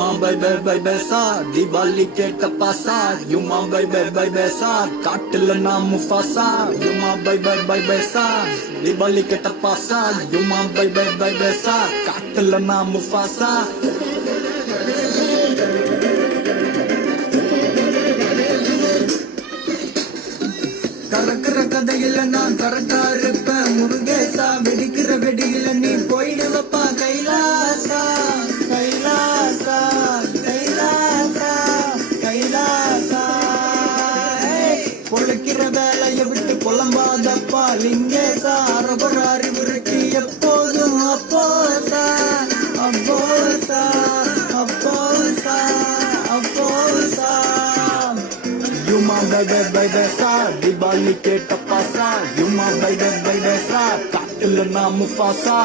யுமா by by by பேசா தீபாவளி கேட்ட பாசா யுமா by by by பேசா காட்டுல நான் முஃபாசா யுமா பை பை பை பேசா தீபாவளி கேட்ட பாசா யுமா பை பை பை பேசா காட்டுல நான் முஃபாசா கறக்குற கதையில நான் கரெக்டா இருப்பேன் முருகேசா வெடிக்கிற வெடியில நீ போயிடுவப்பா கைலாசா கைலாசா கைலாசா கைலாசா பொழைக்கிற வேலைய விட்டு புலம்பாதப்பா லிங்கேசா அரபர அறிவுரைக்கு எப்போதும் அப்போசா அப்போசா அப்போசா அப்போசா யுமா பை பை பை பேசா தீபாவளி கேட்ட பாசா யுமா பை பை பை பேசா காட்டுல நான் முஃபாசா